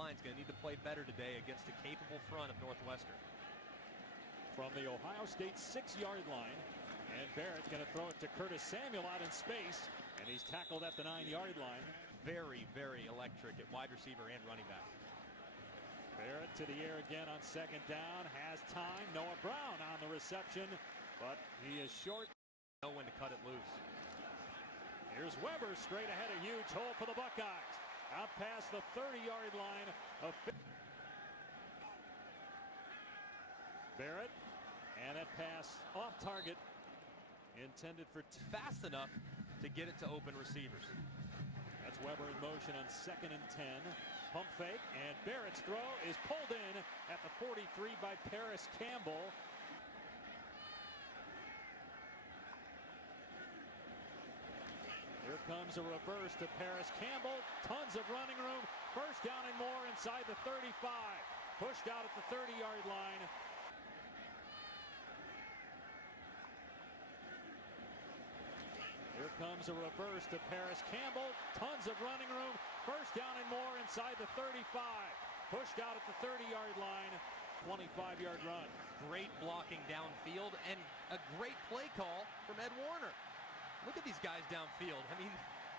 line's going to need to play better today against a capable front of Northwestern. From the Ohio State 6-yard line, and Barrett's going to throw it to Curtis Samuel out in space, and he's tackled at the 9-yard line. Very, very electric at wide receiver and running back. Barrett to the air again on second down, has time. Noah Brown on the reception, but he is short. Know when to cut it loose. Here's Weber straight ahead, a huge hole for the Buckeyes. Out past the 30-yard line of Barrett, and that pass off target, intended for fast enough to get it to open receivers. That's Weber in motion on 2nd and 10. Pump fake, and Barrett's throw is pulled in at the 43 by Paris Campbell. Here comes a reverse to Paris Campbell. Tons of running room. First down and more inside the 35. Pushed out at the 30-yard line. Here comes a reverse to Paris Campbell. Tons of running room. First down and more inside the 35. Pushed out at the 30-yard line. 25-yard run. Great blocking downfield and a great play call from Ed Warner. Look at these guys downfield. I mean,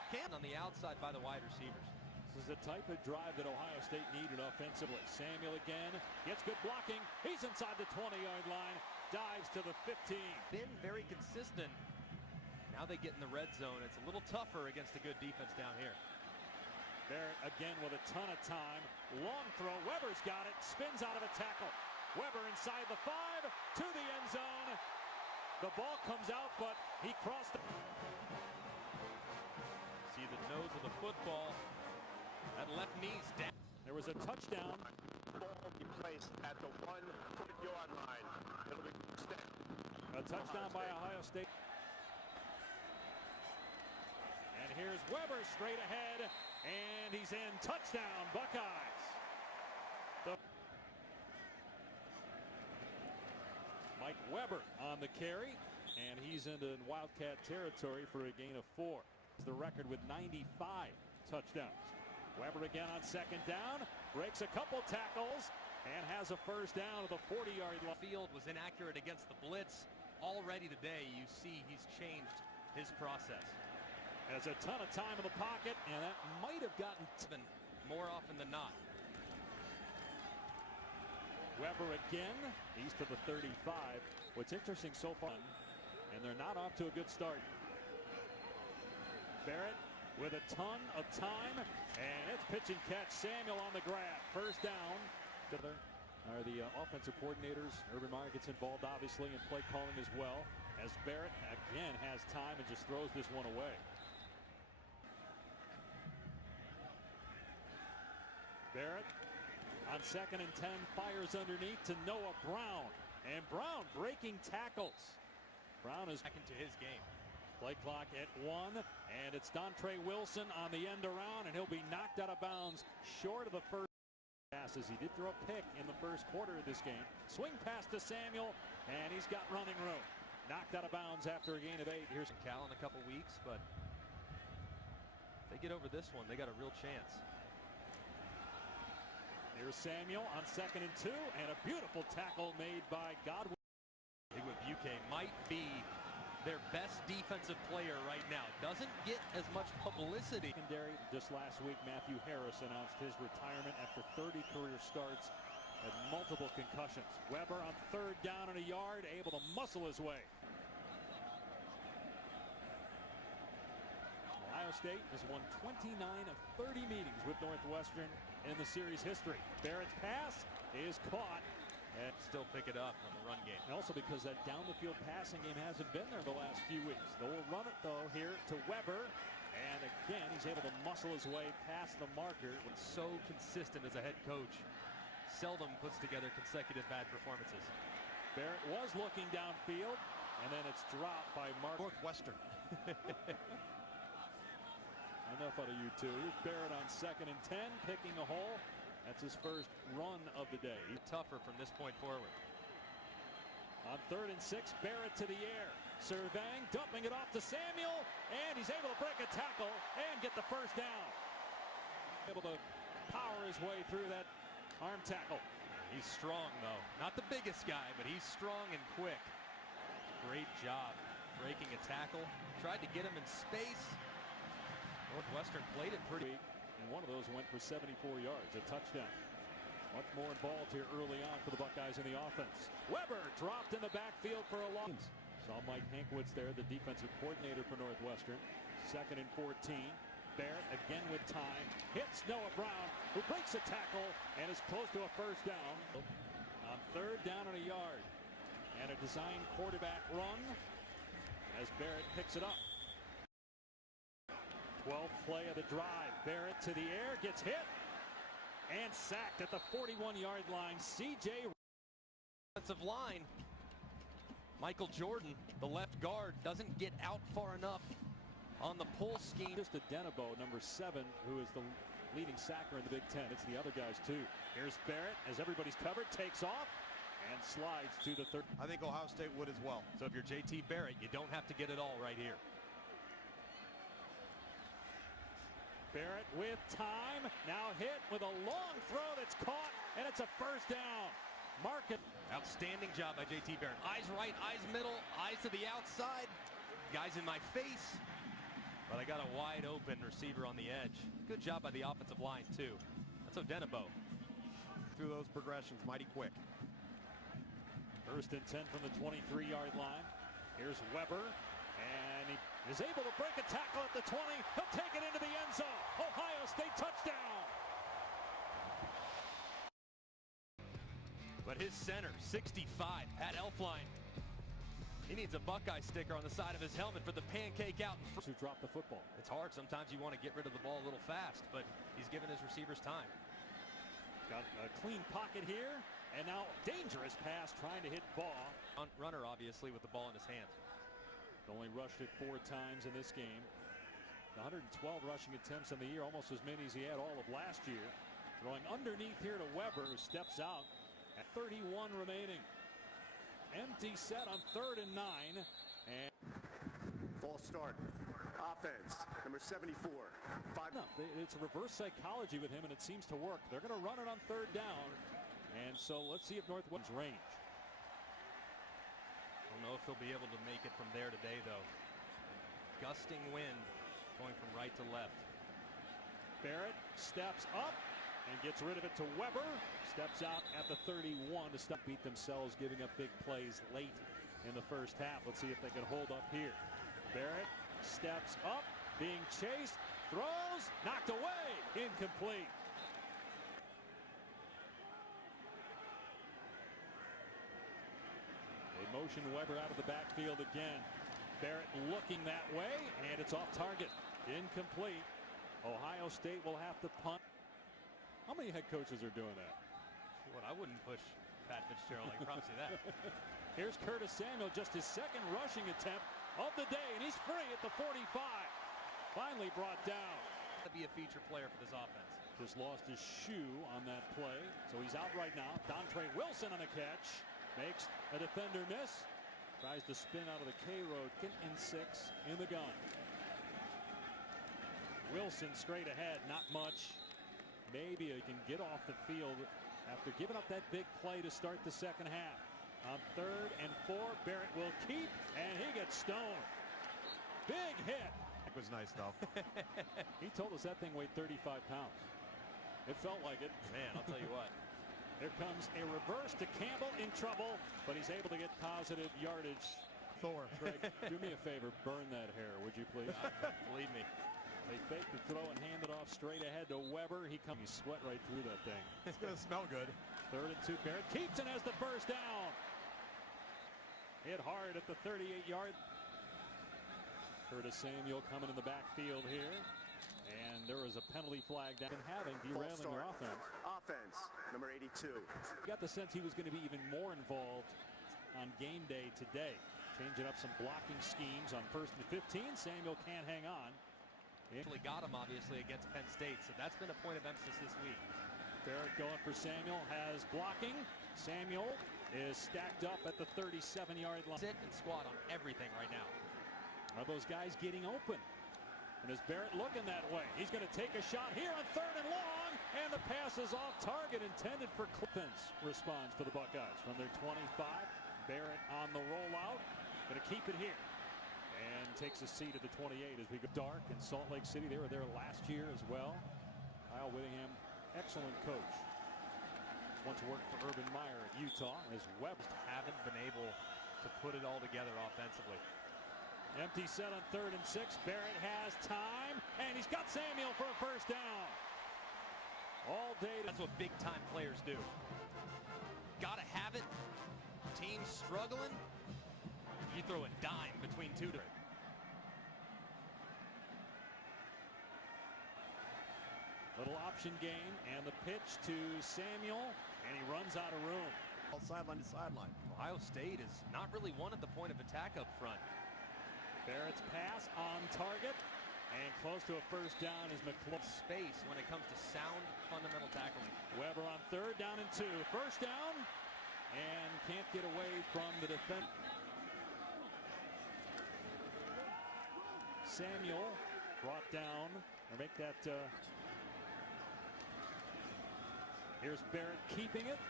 Campbell on the outside by the wide receivers. This is the type of drive that Ohio State needed offensively. Samuel again gets good blocking. He's inside the 20-yard line. Dives to the 15. Been very consistent. Now they get in the red zone. It's a little tougher against a good defense down here. Barrett again with a ton of time. Long throw. Weber's got it. Spins out of a tackle. Weber inside the 5 to the end zone. The ball comes out, but he crossed. See the nose of the football. That left knee's down. There was a touchdown. Ball be placed at the 1-yard line. It'll be step. A touchdown by Ohio State. And here's Weber straight ahead, and he's in. Touchdown, Buckeyes. Mike Weber on the carry, and he's into Wildcat territory for a gain of 4. It's the record with 95 touchdowns. Weber again on second down, breaks a couple tackles, and has a first down at the 40-yard line. Field was inaccurate against the blitz. Already today, you see he's changed his process. Has a ton of time in the pocket, and that might have gotten more often than not. Weber again, he's to the 35. What's interesting so far, and they're not off to a good start. Barrett with a ton of time, and it's pitch and catch. Samuel on the grab. First down. Are the offensive coordinators. Urban Meyer gets involved, obviously, in play calling as well, as Barrett again has time and just throws this one away. Barrett on 2nd and 10 fires underneath to Noah Brown, and Brown breaking tackles. Brown is back into his game. Play clock at 1, and it's Dontre Wilson on the end around, and he'll be knocked out of bounds short of the first passes. He did throw a pick in the first quarter of this game. Swing pass to Samuel, and he's got running room. Knocked out of bounds after a gain of 8. Here's Cal in a couple weeks, but if they get over this one, they got a real chance. Here's Samuel on 2nd and 2, and a beautiful tackle made by Godwin. Buke might be their best defensive player right now. Doesn't get as much publicity. Secondary. Just last week, Matthew Harris announced his retirement after 30 career starts and multiple concussions. Weber on 3rd down and a yard, able to muscle his way. Ohio State has won 29 of 30 meetings with Northwestern in the series history. Barrett's pass is caught. And still pick it up on the run game. And also because that down the field passing game hasn't been there the last few weeks. They'll run it though here to Weber. And again, he's able to muscle his way past the marker. So consistent as a head coach. Seldom puts together consecutive bad performances. Barrett was looking downfield, and then it's dropped by Northwestern. Enough out of you two. Here's Barrett on 2nd and 10, picking a hole. That's his first run of the day. He's tougher from this point forward. On 3rd and 6, Barrett to the air. Surveying, dumping it off to Samuel, and he's able to break a tackle and get the first down. Able to power his way through that arm tackle. He's strong, though. Not the biggest guy, but he's strong and quick. Great job breaking a tackle. Tried to get him in space. Northwestern played it pretty. And one of those went for 74 yards, a touchdown. Much more involved here early on for the Buckeyes in the offense. Weber dropped in the backfield for a long. Saw Mike Hankwitz there, the defensive coordinator for Northwestern. 2nd and 14. Barrett again with time. Hits Noah Brown, who breaks a tackle and is close to a first down. On 3rd down and a yard. And a designed quarterback run as Barrett picks it up. 12th play of the drive. Barrett to the air, gets hit and sacked at the 41-yard line. CJ. Offensive line. Michael Jordan, the left guard, doesn't get out far enough on the pull scheme. Just a Denebo, number 7, who is the leading sacker in the Big Ten. It's the other guys too. Here's Barrett as everybody's covered, takes off and slides to the 3rd. I think Ohio State would as well. So if you're JT Barrett, you don't have to get it all right here. Barrett with time, now hit with a long throw that's caught, and it's a first down. Market. Outstanding job by JT Barrett. Eyes right, eyes middle, eyes to the outside. Guys in my face. But I got a wide open receiver on the edge. Good job by the offensive line too. That's Odenabo. Through those progressions, mighty quick. 1st and 10 from the 23-yard line. Here's Weber, and he is able to break a tackle at the 20. He'll take it into the end zone. Ohio State touchdown. But his center, 65, Pat Elfline. He needs a Buckeye sticker on the side of his helmet for the pancake out in front. Who dropped the football. It's hard. Sometimes you want to get rid of the ball a little fast, but he's given his receivers time. Got a clean pocket here, and now dangerous pass trying to hit Baugh. Runner, obviously, with the ball in his hands. Only rushed it 4 times in this game. 112 rushing attempts in the year, almost as many as he had all of last year. Throwing underneath here to Weber, who steps out at 31 remaining. Empty set on 3rd and 9. And False start. Offense, number 74. no, it's reverse psychology with him, and it seems to work. They're going to run it on 3rd down. And so let's see if Northwestern's range. I don't know if they'll be able to make it from there today, though. Gusting wind going from right to left. Barrett steps up and gets rid of it to Weber. Steps out at the 31 to stop. Beat themselves, giving up big plays late in the first half. Let's see if they can hold up here. Barrett steps up, being chased, throws, knocked away, incomplete. They motion Weber out of the backfield again. Barrett looking that way, and it's off target. Incomplete. Ohio State will have to punt. How many head coaches are doing that? What, I wouldn't push Pat Fitzgerald. I can promise you that. Here's Curtis Samuel, just his 2nd rushing attempt of the day, and he's free at the 45. Finally brought down. To be a feature player for this offense. Just lost his shoe on that play, so he's out right now. Dontre Wilson on the catch. Makes a defender miss. Tries to spin out of the K-Road. In 6 in the gun. Wilson straight ahead, not much. Maybe he can get off the field after giving up that big play to start the 2nd half. On 3rd and 4, Barrett will keep, and he gets stoned. Big hit. It was nice, though. He told us that thing weighed 35 pounds. It felt like it. Man, I'll tell you what. Here comes a reverse to Campbell, in trouble, but he's able to get positive yardage. Thor. Greg, do me a favor, burn that hair, would you please? Believe me. They fake the throw and hand it off straight ahead to Weber. He sweat right through that thing. It's going to smell good. 3rd and 2. Barrett keeps and has the first down. Hit hard at the 38-yard. Curtis Samuel coming in the backfield here. And there is a penalty flag down. Having derailing their offense. Offense, number 82. Got the sense he was going to be even more involved on game day today. Changing up some blocking schemes on 1st and 15. Samuel can't hang on. Actually got him, obviously, against Penn State, so that's been a point of emphasis this week. Barrett going for Samuel, has blocking. Samuel is stacked up at the 37-yard line. Sit and squat on everything right now. Are those guys getting open? And as Barrett looking that way, he's going to take a shot here on 3rd and long, and the pass is off target, intended for Cliffens. Responds for the Buckeyes from their 25. Barrett on the rollout, going to keep it here, and takes a seat at the 28 as we go dark in Salt Lake City. They were there last year as well. Kyle Whittingham, excellent coach. Once worked for Urban Meyer at Utah, as Webb haven't been able to put it all together offensively. Empty set on 3rd and 6. Barrett has time, and he's got Samuel for a first down. All day. That's what big-time players do. Gotta have it. Team struggling. You throw a dime between two. Little option game, and the pitch to Samuel, and he runs out of room. All sideline to sideline. Ohio State is not really one at the point of attack up front. Barrett's pass on target, and close to a first down is McClure. Space when it comes to sound fundamental tackling. Weber on 3rd down and 2. First down, and can't get away from the defense. Samuel brought down, or make that. Here's Barrett keeping it,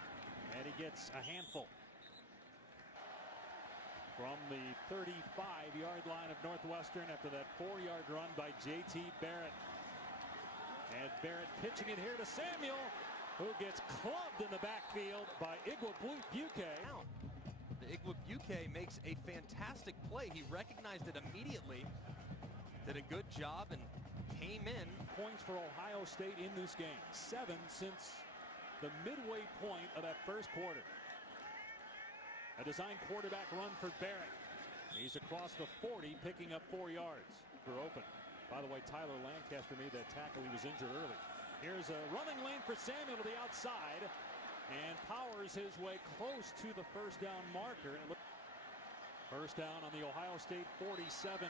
and he gets a handful. From the 35-yard line of Northwestern after that 4-yard run by J.T. Barrett. And Barrett pitching it here to Samuel, who gets clubbed in the backfield by Igwebuike. The Igwebuike makes a fantastic play. He recognized it immediately, did a good job, and came in. Points for Ohio State in this game. 7 since the midway point of that first quarter. A design quarterback run for Barrett. He's across the 40, picking up 4 yards. For open. By the way, Tyler Lancaster made that tackle. He was injured early. Here's a running lane for Samuel to the outside, and powers his way close to the first down marker. First down on the Ohio State 47.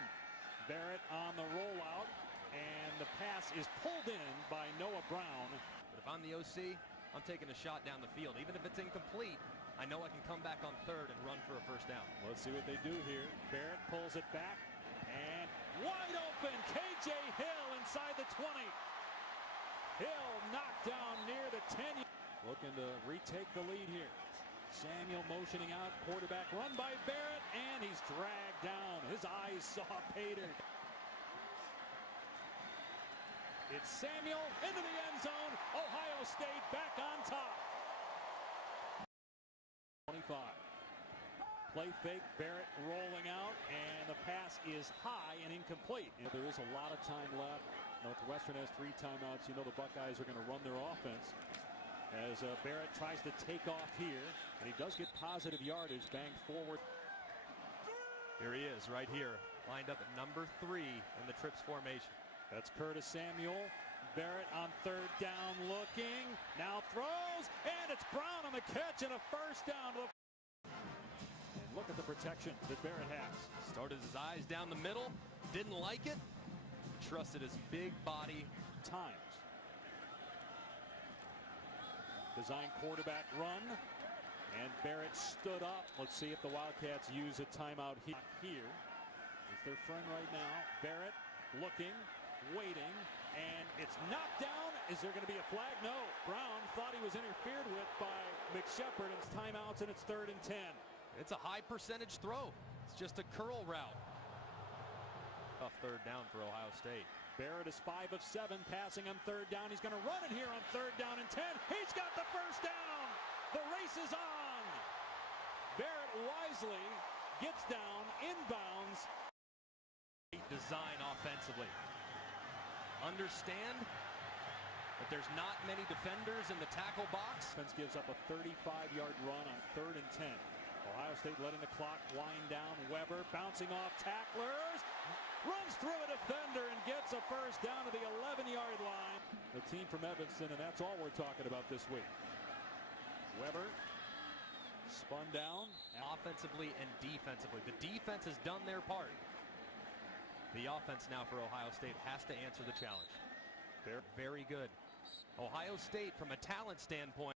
Barrett on the rollout, and the pass is pulled in by Noah Brown. But if I'm the OC, I'm taking a shot down the field. Even if it's incomplete, I know I can come back on 3rd and run for a first down. Let's see what they do here. Barrett pulls it back, and wide open, K.J. Hill inside the 20. Hill knocked down near the 10. Looking to retake the lead here. Samuel motioning out, quarterback run by Barrett, and he's dragged down. His eyes saw Pater. It's Samuel into the end zone. Ohio State back on top. 25. Play fake, Barrett rolling out, and the pass is high and incomplete. And there is a lot of time left. Northwestern has 3 timeouts. You know the Buckeyes are going to run their offense. As Barrett tries to take off here, and he does get positive yardage, banged forward. Here he is, right here, lined up at number 3 in the trips formation. That's Curtis Samuel. Barrett on 3rd down looking, now throws, and it's Brown on the catch and a first down. And look at the protection that Barrett has. Started his eyes down the middle, didn't like it, trusted his big body. Times. Design quarterback run, and Barrett stood up. Let's see if the Wildcats use a timeout here. It's their friend right now. Barrett looking, waiting, and it's knocked down. Is there going to be a flag? No. Brown thought he was interfered with by McShepard. It's timeouts, and it's 3rd and 10. It's a high percentage throw. It's just a curl route. Off 3rd down for Ohio State. Barrett is 5 of 7 passing on 3rd down. He's going to run it here on 3rd down and 10. He's got the first down. The race is on. Barrett wisely gets down, inbounds. Design offensively. Understand that there's not many defenders in the tackle box. Defense gives up a 35-yard run on 3rd and 10. Ohio State letting the clock wind down. Weber bouncing off tacklers. Runs through a defender and gets a first down to the 11-yard line. The team from Evanston, and that's all we're talking about this week. Weber spun down. Offensively and defensively. The defense has done their part. The offense now for Ohio State has to answer the challenge. They're very good. Ohio State, from a talent standpoint,